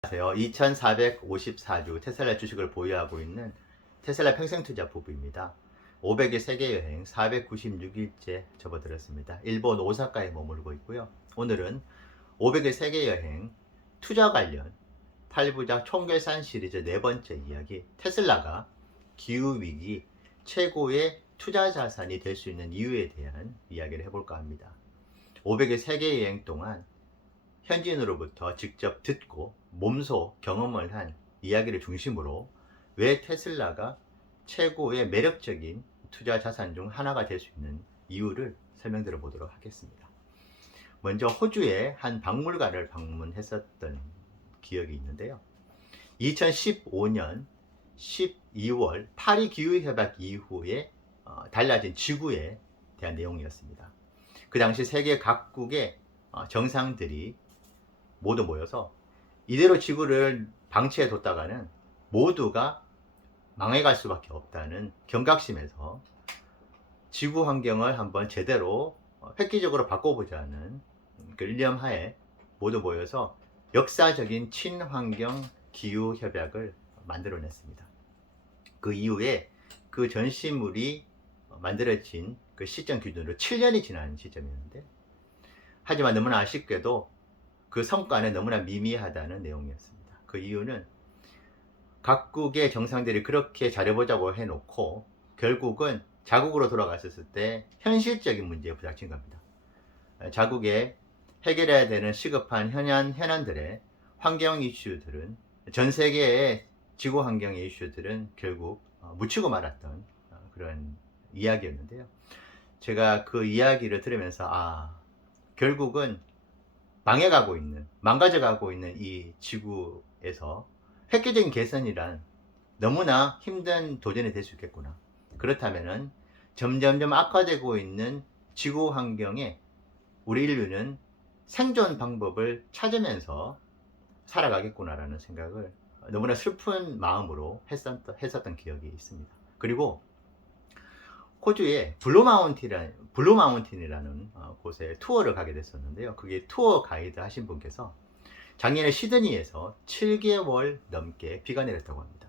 안녕하세요. 2454주 테슬라 주식을 보유하고 있는 테슬라 평생투자 부부입니다. 500일 세계여행 496일째 접어들었습니다. 일본 오사카에 머물고 있고요. 오늘은 500일 세계여행 투자 관련 8부작 총결산 시리즈 네 번째 이야기, 테슬라가 기후위기 최고의 투자 자산이 될 수 있는 이유에 대한 이야기를 해볼까 합니다. 500일 세계여행 동안 현지인으로부터 직접 듣고 몸소 경험을 한 이야기를 중심으로 왜 테슬라가 최고의 매력적인 투자 자산 중 하나가 될 수 있는 이유를 설명드려 보도록 하겠습니다. 먼저 호주의 한 박물관을 방문했었던 기억이 있는데요. 2015년 12월 파리 기후협약 이후에 달라진 지구에 대한 내용이었습니다. 그 당시 세계 각국의 정상들이 모두 모여서 이대로 지구를 방치해 뒀다가는 모두가 망해갈 수밖에 없다는 경각심에서 지구 환경을 한번 제대로 획기적으로 바꿔보자는 그 일념하에 모두 모여서 역사적인 친환경 기후협약을 만들어냈습니다. 그 이후에 그 전시물이 만들어진 그 시점 기준으로 7년이 지난 시점이었는데, 하지만 너무나 아쉽게도 그 성과는 너무나 미미하다는 내용이었습니다. 그 이유는 각국의 정상들이 그렇게 잘해보자고 해놓고 결국은 자국으로 돌아갔을 때 현실적인 문제에 부닥친 겁니다. 자국에 해결해야 되는 시급한 현안들의 환경 이슈들은, 전 세계의 지구 환경의 이슈들은 결국 묻히고 말았던 그런 이야기였는데요. 제가 그 이야기를 들으면서 결국은 망가져가고 있는 이 지구에서 획기적인 개선이란 너무나 힘든 도전이 될 수 있겠구나. 그렇다면은 점점점 악화되고 있는 지구 환경에 우리 인류는 생존 방법을 찾으면서 살아가겠구나라는 생각을 너무나 슬픈 마음으로 했었던 기억이 있습니다. 그리고 호주의 블루마운틴이라는 곳에 투어를 가게 됐었는데요. 그게 투어 가이드 하신 분께서 작년에 시드니에서 7개월 넘게 비가 내렸다고 합니다.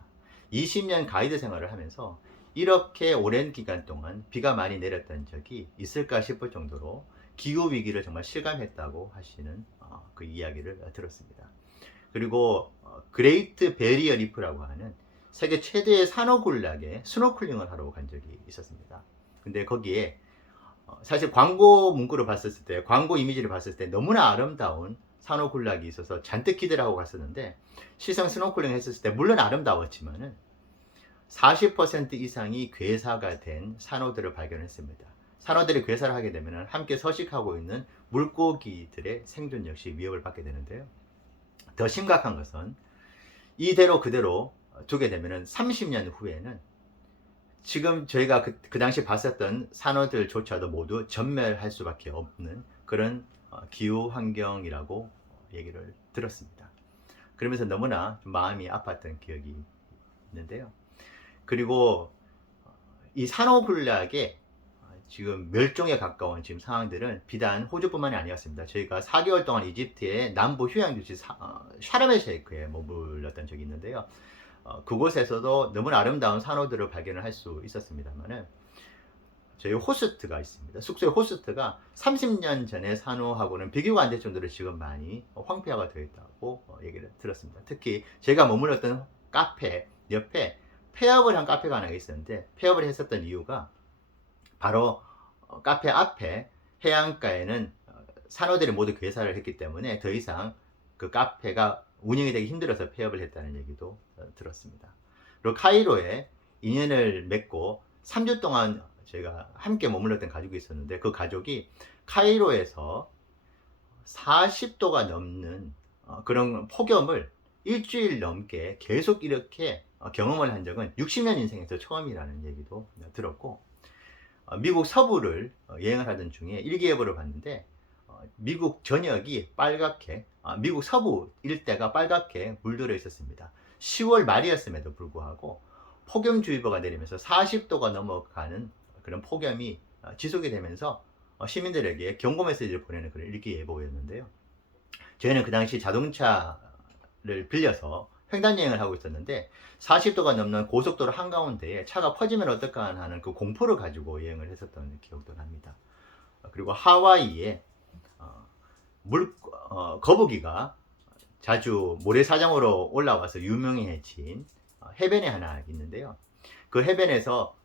20년 가이드 생활을 하면서 이렇게 오랜 기간 동안 비가 많이 내렸던 적이 있을까 싶을 정도로 기후위기를 정말 실감했다고 하시는 그 이야기를 들었습니다. 그리고 그레이트 베리어 리프라고 하는 세계 최대의 산호군락에 스노클링을 하러 간 적이 있었습니다. 근데 거기에 사실 광고 문구를 봤을 때, 광고 이미지를 봤을 때 너무나 아름다운 산호군락이 있어서 잔뜩 기대를 하고 갔었는데, 시성 스노클링 했을 때 물론 아름다웠지만은 40% 이상이 괴사가 된 산호들을 발견했습니다. 산호들이 괴사를 하게 되면 함께 서식하고 있는 물고기들의 생존 역시 위협을 받게 되는데요. 더 심각한 것은 이대로 그대로 두게 되면 30년 후에는 지금 저희가 그 당시 봤었던 산호들조차도 모두 전멸할 수밖에 없는 그런 기후 환경이라고 얘기를 들었습니다. 그러면서 너무나 좀 마음이 아팠던 기억이 있는데요. 그리고 이 산호군락의 지금 멸종에 가까운 지금 상황들은 비단 호주뿐만이 아니었습니다. 저희가 4개월 동안 이집트의 남부 휴양지 샤르멜셰이크에 머물렀던 적이 있는데요. 그곳에서도 너무나 아름다운 산호들을 발견을 할 수 있었습니다만은, 저희 호스트가 있습니다. 숙소의 호스트가 30년 전에 산호하고는 비교가 안 될 정도로 지금 많이 황폐화가 되어 있다고 얘기를 들었습니다. 특히 제가 머물렀던 카페 옆에 폐업을 한 카페가 하나 있었는데, 폐업을 했었던 이유가 바로 카페 앞에 해안가에는 산호들이 모두 괴사를 했기 때문에 더 이상 그 카페가 운영이 되기 힘들어서 폐업을 했다는 얘기도 들었습니다. 그리고 카이로에 인연을 맺고 3주 동안 제가 함께 머물렀던 가족이 있었는데, 그 가족이 카이로에서 40도가 넘는 그런 폭염을 일주일 넘게 계속 이렇게 경험을 한 적은 60년 인생에서 처음이라는 얘기도 들었고, 미국 서부를 여행을 하던 중에 일기예보를 봤는데, 미국 전역이 빨갛게, 미국 서부 일대가 빨갛게 물들어 있었습니다. 10월 말이었음에도 불구하고 폭염주의보가 내리면서 40도가 넘어가는 그런 폭염이 지속이 되면서 시민들에게 경고 메시지를 보내는 그런 일기예보였는데요. 저희는 그 당시 자동차 빌려서 횡단여행을 하고 있었는데 40도가 넘는 고속도로 한가운데에 차가 퍼지면 어떨까 하는 그 공포를 가지고 여행을 했었던 기억도 납니다. 그리고 하와이에 거북이가 자주 모래사장으로 올라와서 유명해진 해변에 하나 있는데요. 그 해변에서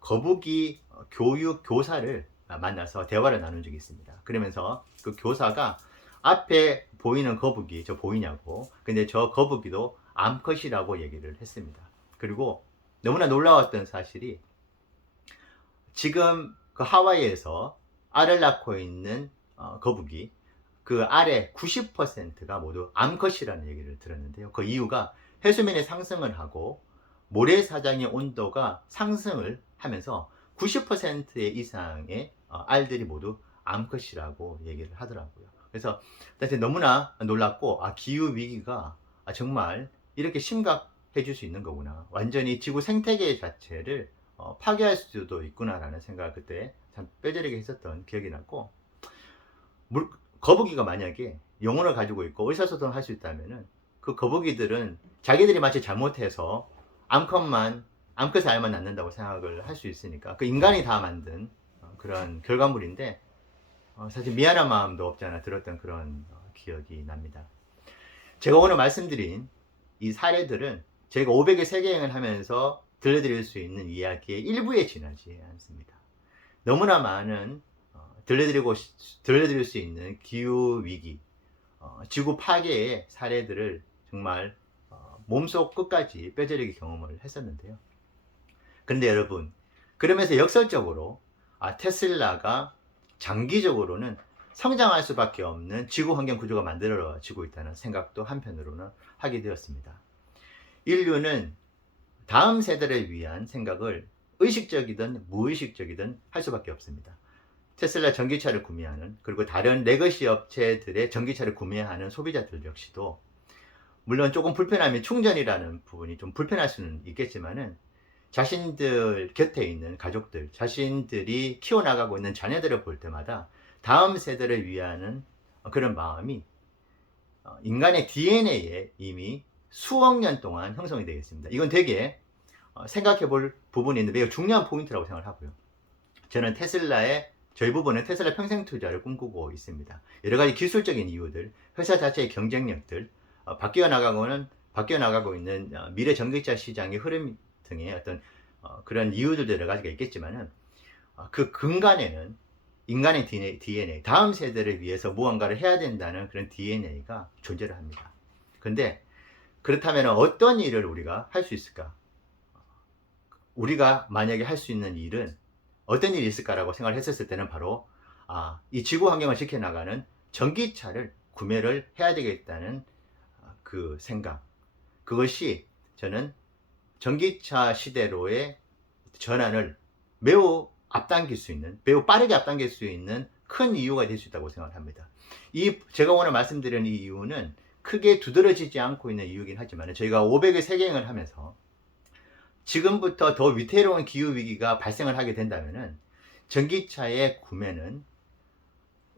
거북이 교육 교사를 만나서 대화를 나눈 적이 있습니다. 그러면서 그 교사가 앞에 보이는 거북이 저 보이냐고, 근데 저 거북이도 암컷이라고 얘기를 했습니다. 그리고 너무나 놀라웠던 사실이 지금 그 하와이에서 알을 낳고 있는 거북이 그 알의 90%가 모두 암컷이라는 얘기를 들었는데요. 그 이유가 해수면이 상승을 하고 모래사장의 온도가 상승을 하면서 90% 이상의 알들이 모두 암컷이라고 얘기를 하더라고요. 그래서 너무나 놀랐고, 기후 위기가 정말 이렇게 심각해질 수 있는 거구나, 완전히 지구 생태계 자체를 파괴할 수도 있구나라는 생각을 그때 참 뼈저리게 했었던 기억이 났고, 거북이가 만약에 영혼을 가지고 있고 의사소통을 할 수 있다면은 그 거북이들은 자기들이 마치 잘못해서 암컷 알만 낳는다고 생각을 할 수 있으니까, 그 인간이 다 만든 그런 결과물인데 사실 미안한 마음도 없지 않아 들었던 그런 기억이 납니다. 제가 오늘 말씀드린 이 사례들은 저희가 500일 세계여행을 하면서 들려드릴 수 있는 이야기의 일부에 지나지 않습니다. 너무나 많은 들려드릴 수 있는 기후위기, 지구 파괴의 사례들을 정말 몸속 끝까지 뼈저리게 경험을 했었는데요. 그런데 여러분, 그러면서 역설적으로 테슬라가 장기적으로는 성장할 수밖에 없는 지구 환경 구조가 만들어지고 있다는 생각도 한편으로는 하게 되었습니다. 인류는 다음 세대를 위한 생각을 의식적이든 무의식적이든 할 수밖에 없습니다. 테슬라 전기차를 구매하는, 그리고 다른 레거시 업체들의 전기차를 구매하는 소비자들 역시도 물론 조금 불편함이 충전이라는 부분이 좀 불편할 수는 있겠지만은 자신들 곁에 있는 가족들, 자신들이 키워나가고 있는 자녀들을 볼 때마다 다음 세대를 위하는 그런 마음이 인간의 DNA에 이미 수억 년 동안 형성이 되어 있습니다. 이건 되게 생각해 볼 부분이 있는데 매우 중요한 포인트라고 생각을 하고요. 저희 부부는 테슬라 평생 투자를 꿈꾸고 있습니다. 여러 가지 기술적인 이유들, 회사 자체의 경쟁력들, 바뀌어 나가고 있는 미래 전기차 시장의 흐름 등의 어떤 그런 이유들도 여러 가지가 있겠지만은 그 근간에는 인간의 DNA, 다음 세대를 위해서 무언가를 해야 된다는 그런 DNA가 존재를 합니다. 근데 그렇다면 어떤 일을 우리가 할 수 있을까? 우리가 만약에 할 수 있는 일은 어떤 일이 있을까라고 생각을 했었을 때는 바로 이 지구 환경을 지켜나가는 전기차를 구매를 해야 되겠다는 그 생각, 그것이 저는 전기차 시대로의 전환을 매우 빠르게 앞당길 수 있는 큰 이유가 될 수 있다고 생각을 합니다. 제가 오늘 말씀드리는 이 이유는 크게 두드러지지 않고 있는 이유이긴 하지만, 저희가 500일 세계여행을 하면서 지금부터 더 위태로운 기후위기가 발생을 하게 된다면은 전기차의 구매는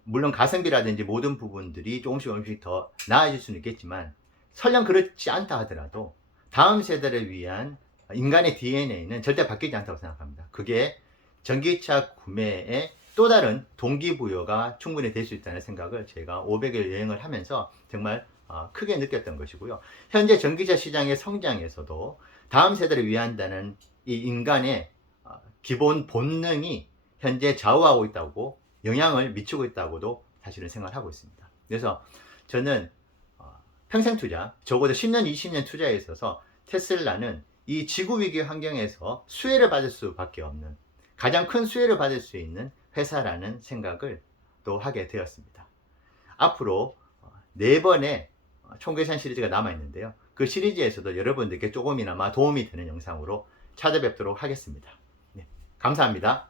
물론 가성비라든지 모든 부분들이 조금씩 더 나아질 수는 있겠지만, 설령 그렇지 않다 하더라도 다음 세대를 위한 인간의 DNA는 절대 바뀌지 않다고 생각합니다. 그게 전기차 구매에 또 다른 동기부여가 충분히 될 수 있다는 생각을 제가 500일 여행을 하면서 정말 크게 느꼈던 것이고요. 현재 전기차 시장의 성장에서도 다음 세대를 위한다는 이 인간의 기본 본능이 현재 좌우하고 있다고, 영향을 미치고 있다고도 사실은 생각을 하고 있습니다. 그래서 저는 평생 투자, 적어도 10년, 20년 투자에 있어서 테슬라는 이 지구위기 환경에서 수혜를 받을 수밖에 없는, 가장 큰 수혜를 받을 수 있는 회사라는 생각을 또 하게 되었습니다. 앞으로 4번의 총계산 시리즈가 남아있는데요. 그 시리즈에서도 여러분들께 조금이나마 도움이 되는 영상으로 찾아뵙도록 하겠습니다. 네, 감사합니다.